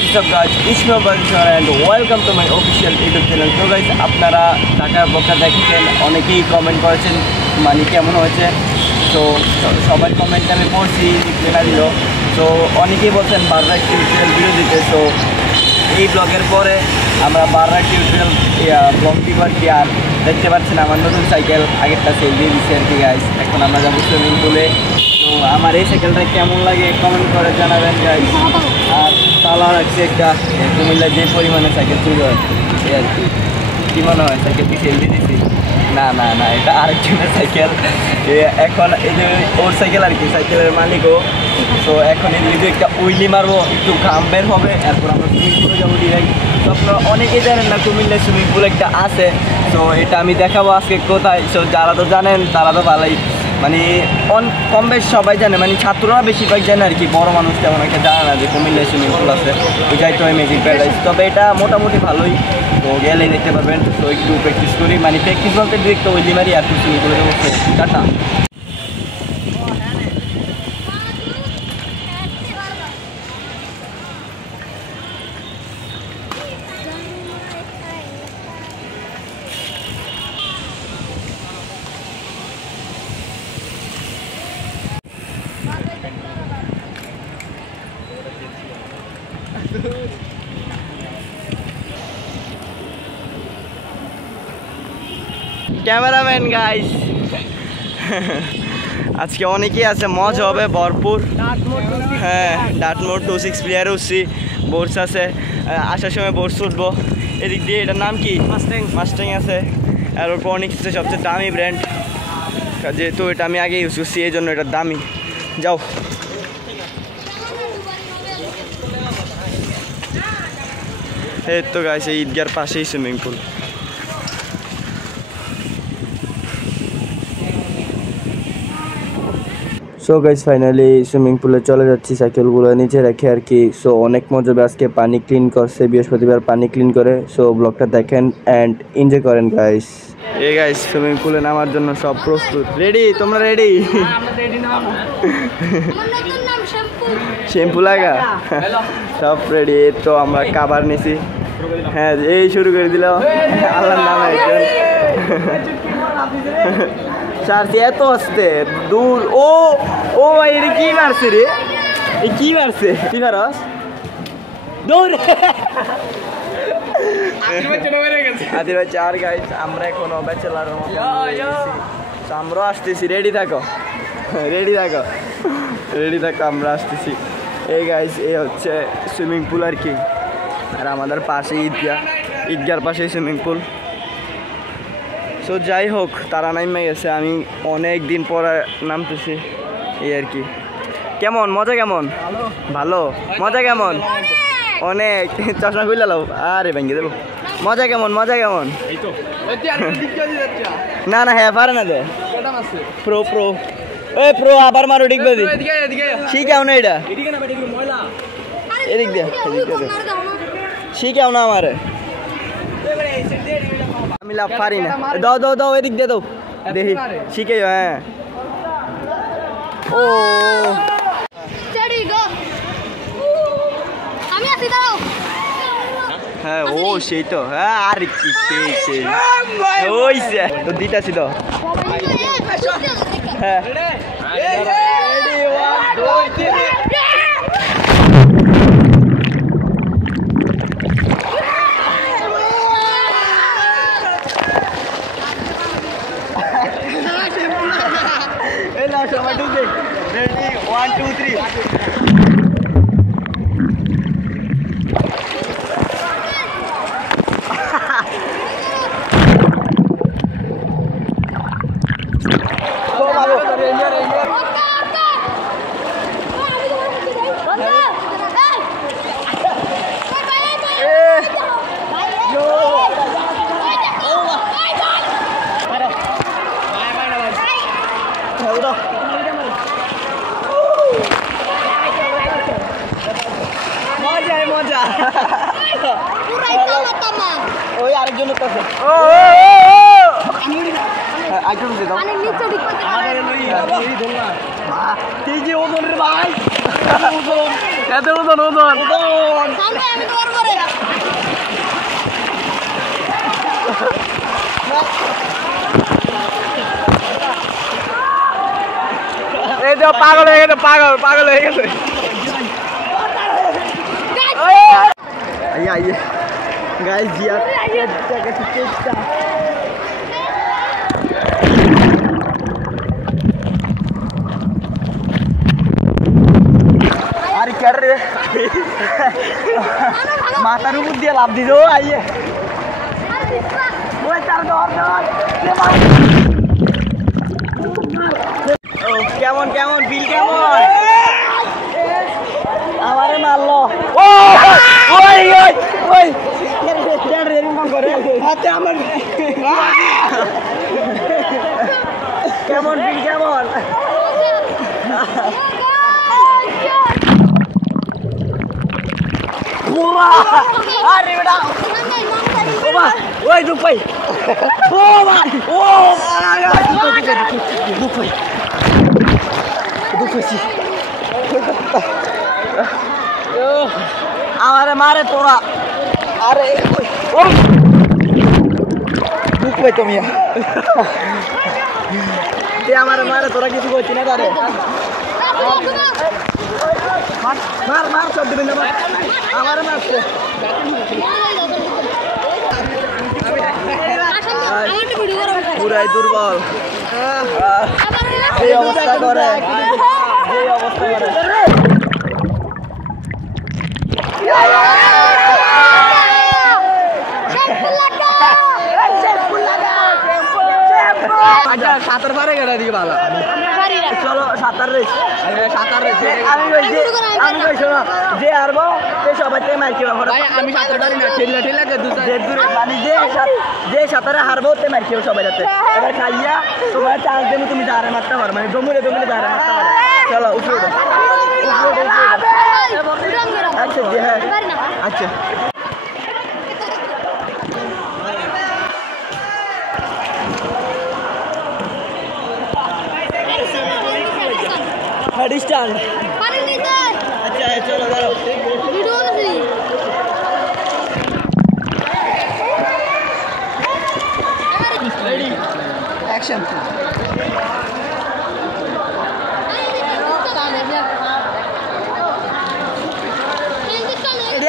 What's up guys, it's me Balishar and welcome to my official YouTube channel. So guys, আপনারা ঢাকার ব্লগটা দেখেছেন, অনেকেই কমেন্ট করেছেন মানে কেমন হয়েছে। তো সবার কমেন্ট আমি পড়ছি, রিপ্লাই দিল। তো অনেকেই বলছেন বাররা টিউটোরিয়াল ভিডিও দিতে। তো এই ব্লগের পরে আমরা বাররা টিউটোরিয়াল ব্লগ দিব আর কি। আর দেখতে পাচ্ছেন আমার নতুন সাইকেল, আগেরটা সেল দিয়ে দিচ্ছি আর কি গাইস। এখন আমরা যাবো সুইমিং পুলে। তো আমার এই সাইকেলটা কেমন লাগে কমেন্ট করে জানাবেন গাইস। আর তালা রাখছি একটা, কুমিল্লায় যে পরিমাণে সাইকেল চুরি হয় এই আর কি। কী মনে হয় সাইকেল কি সেল দিয়ে দিচ্ছি? না না না, এটা আরেকজনের সাইকেল। এখন এই যে ওর সাইকেল আর কি, সাইকেলের মালিকও। তো এখন এই যদি একটা উইলি মারবো, একটু ঘাম বের হবে, এরপর আমরা সুইমিং পুলে যাবো ডিরেক্ট। তো আপনারা অনেকেই জানেন না কুমিল্লায় সুইমিং পুল একটা আছে। তো এটা আমি দেখাবো আজকে কোথায়। তো যারা তো জানেন তারা তো ভালোই, মানে কম বেশ সবাই জানে, মানে ছাত্ররা বেশিরভাগ জানে আর কি। বড় মানুষ তেমন একটা জানে না যে কুমিল্লায় সুইমিং পুল আছে। ওই যাইতে হয় ম্যাজিক প্যারাডাইস। তবে এটা মোটামুটি ভালোই, তো গেলে দেখতে পাবেন। তো একটু প্র্যাকটিস করি, মানে প্র্যাকটিস বলতে দু একটা ওইলি মারি আর সুইমিং পুলে যাবো। টাটা। ক্যামেরাম্যান গাইস, আজকে অনেকেই আছে, মজা হবে ভরপুর। হ্যাঁ, ডাটমোর 26 প্লেয়ার উঠছি, বোর্স আছে, আসার সময় বোর্স উঠবো। এদিক দিয়ে এটার নাম কি? মাস্টাং আছে। আর ওর পনিক্স আছে সবচেয়ে দামি ব্র্যান্ড, যেহেতু এটা আমি আগে ইউজ করছি এই জন্য এটা দামি। যাও। এই তো গাইস, এই ঈদগার পাশেই swimming pool. So guys, finally swimming পুলে চলে যাচ্ছি সাইকেলগুলো নিচে রেখে আর কি। সো অনেক মজা হবে আজকে, পানি ক্লিন করছে, বৃহস্পতিবার পানি ক্লিন করে। সো ব্লগটা দেখেন অ্যান্ড এনজয় করেন গাইস। এই গাইস, সুইমিং পুলে নামার জন্য সব প্রস্তুত। রেডি? তোমরা রেডি? শ্যাম্পু লাগা সব রেডি। তো আমরা কাবার নিছি। হ্যাঁ, এই শুরু করে দিল আল্লাহর নামে একজন। সারছি এত আসতে দূর। ও ও ভাই, এটা কি মারছে রে? এই কি মারছে? কি মারস দৌড় আদি ভাই। চার গাইস, আমরা এখনো ব্যাচেলারের মতো আমরাও আসতেছি। রেডি থাকো, রেডি থাকো, রেডি থাকো, আমরা আসতেছি। এই গাইস, এই হচ্ছে সুইমিং পুল আর কি। আর আমাদের পাশে ঈদগার পাশেই সুইমিং পুল। তো যাই হোক, তারা নামে গেছে, আমি অনেক দিন পরে নামতেছি এই আর কি। কেমন মজা? কেমন? ভালো। মজা কেমন? অনেক। চশমা খুলে লাও, আরে ভেঙে দেবো। মজা কেমন? মজা কেমন? না না, হ্যাঁ পারে না দে। প্রো প্রো ওই প্রো আবার মারো, ঠিক বাজি শিখাও না এটা। এদিক দে, শিখাও না আমারে, আমি লাভ পারি না। দাও দাও দাও, এদিক দিয়ে দাও, দেখি শিখে। হ্যাঁ, ও হ্যাঁ, ও সেই তো। হ্যাঁ, আর কি সেই ওই তো দিতাছি তো। হ্যাঁ, সবাই ঢুকবে। রেডি, 1 2 3। মজা ওই আরেকজন আছে। একজন কি যে ওজনের ভাই, এই যে পাগল হয়ে গেছে, পাগল হয়ে গেছে। आइए गाइस जी आप अरे क्या रे माता नु दिया लाभ दी दो आइए वो चल दो কেমন কেমন বিল কেমন আমারে মারলো ও ওই ওই ওই কেমন বিল কেমন আরে বেটা ওই দুঃখ ভাই ও ভাই ও দুঃখ ভাই আমারে মারে তোরা আরে দুঃখ ভাই তুমি আমারে মারে তোরা কিছু করছি না তারে মার মার সব দিবেন না আমারে মারছে পুরাই দুর্বল এই অবস্থা করে এই অবস্থা করে সাঁতার পারে কেটা দিকে ভালো চলো সাঁতার রেস আমি কইছি না যে হারবো সে সবাই মাইকে আমি সাঁতার পারি না ঠেলা যে সাঁতারে হারবো তে মাইকে সবাই যাতে এবার খাইয়া তোমার চান্স দেবো তুমি দাঁড়ে মারতে পারো মানে জমুলে দাঁড়ে মারতে পারো চলো উপরে আচ্ছা জি হ্যাঁ আচ্ছা स्टैंड अच्छा चलो करो रेडी एक्शन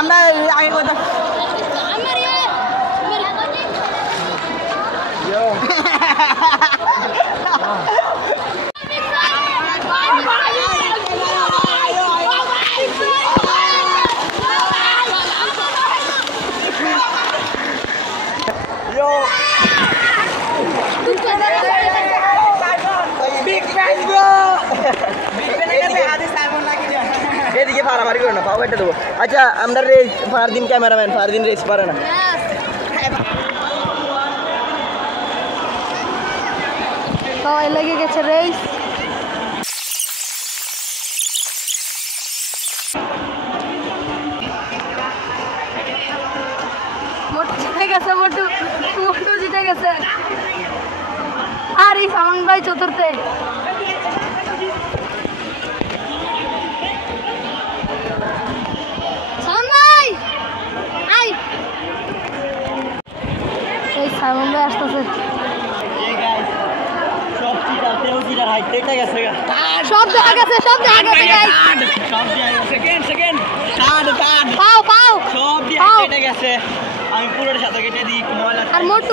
আমরা আগে কথা এদিকে ফারামারি করো না পাও কেটে দেবো আচ্ছা আমরা race Fardin cameraman Fardin race পারে না সবাই লেগে গেছে রেস মোটু জিতে গেছে মোটু জিতে গেছে আর এই সামান ভাই চতুর্থে সামন ভাই আসতেছে সব দেখা গেছে আমি পুরোটা সাঁতার কেটে দিই আর মোটু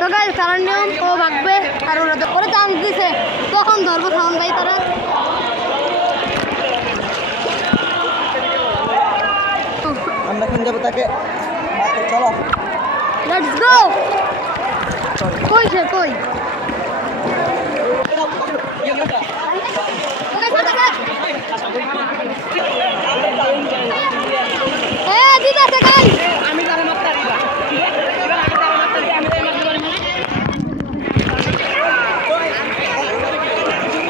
তো গাইস কারণ নিয়ম ও ভাগবে আর ওরা চান্স দিছে তখন ধরবো সামন ভাই তারা আমরা কোন যাবো তাকে চলো লেটস গো কই সে কই দিদা সে গাই আমি তারে মারতে পারি না এবার আগে তারে মারতে দিই আমি তারে মারতে পারি না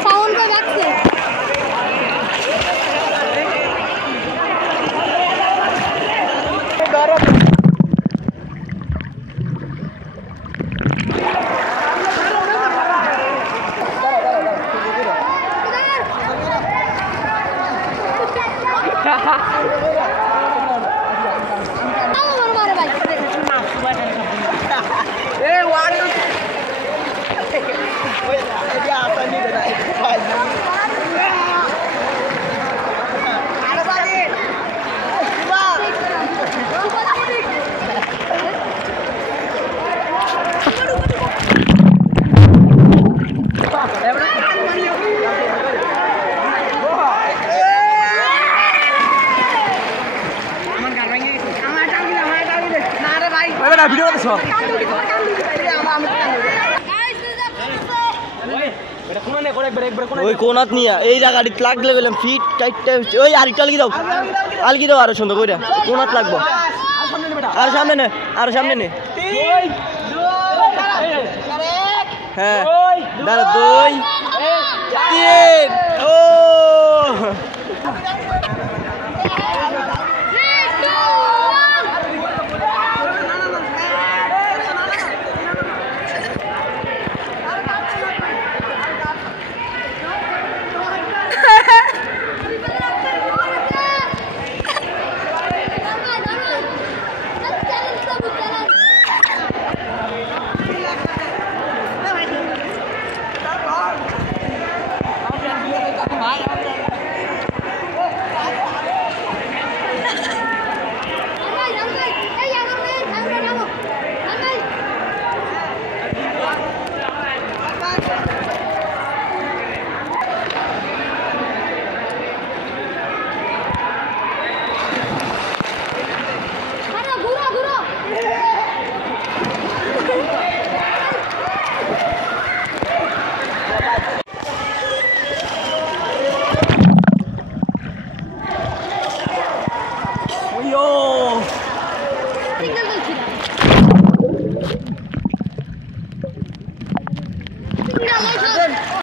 সাউন্ড তো রাখছে আমার মারে ভাই এ ওয়ান ওই এটা আসানি দে না ভাই আরে বাড়ি ভিডিও করতেছ ওই কোনাত নিয়া এই জায়গাটি লাগলে বললাম ফিট টাইটটা ওই আরেকটা আলগি দাও আরো সুন্দর কইরা কোনাত লাগবো আর সামনে নে আর সামনে নে হ্যাঁ দাঁড়া 2 3 ও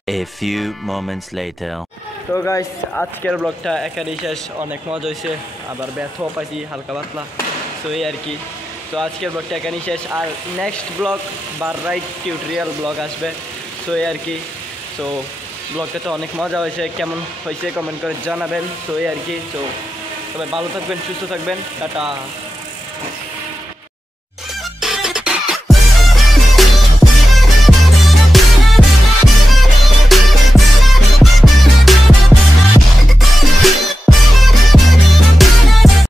A few moments later. তো গাইস আজকের ব্লগটা একারই শেষ অনেক মজা হয়েছে আবার ব্যথাও পাইছি হালকা পাতলা সো এই আর কি তো আজকের ব্লগটা এখানেই শেষ আর নেক্সট ব্লগ বার রাইড টিউটোরিয়াল ব্লগ আসবে সো এই আর কি তো ব্লগটা তো অনেক মজা হয়েছে কেমন হয়েছে কমেন্ট করে জানাবেন তো এই আর কি তো সবাই ভালো থাকবেন সুস্থ থাকবেন টাটা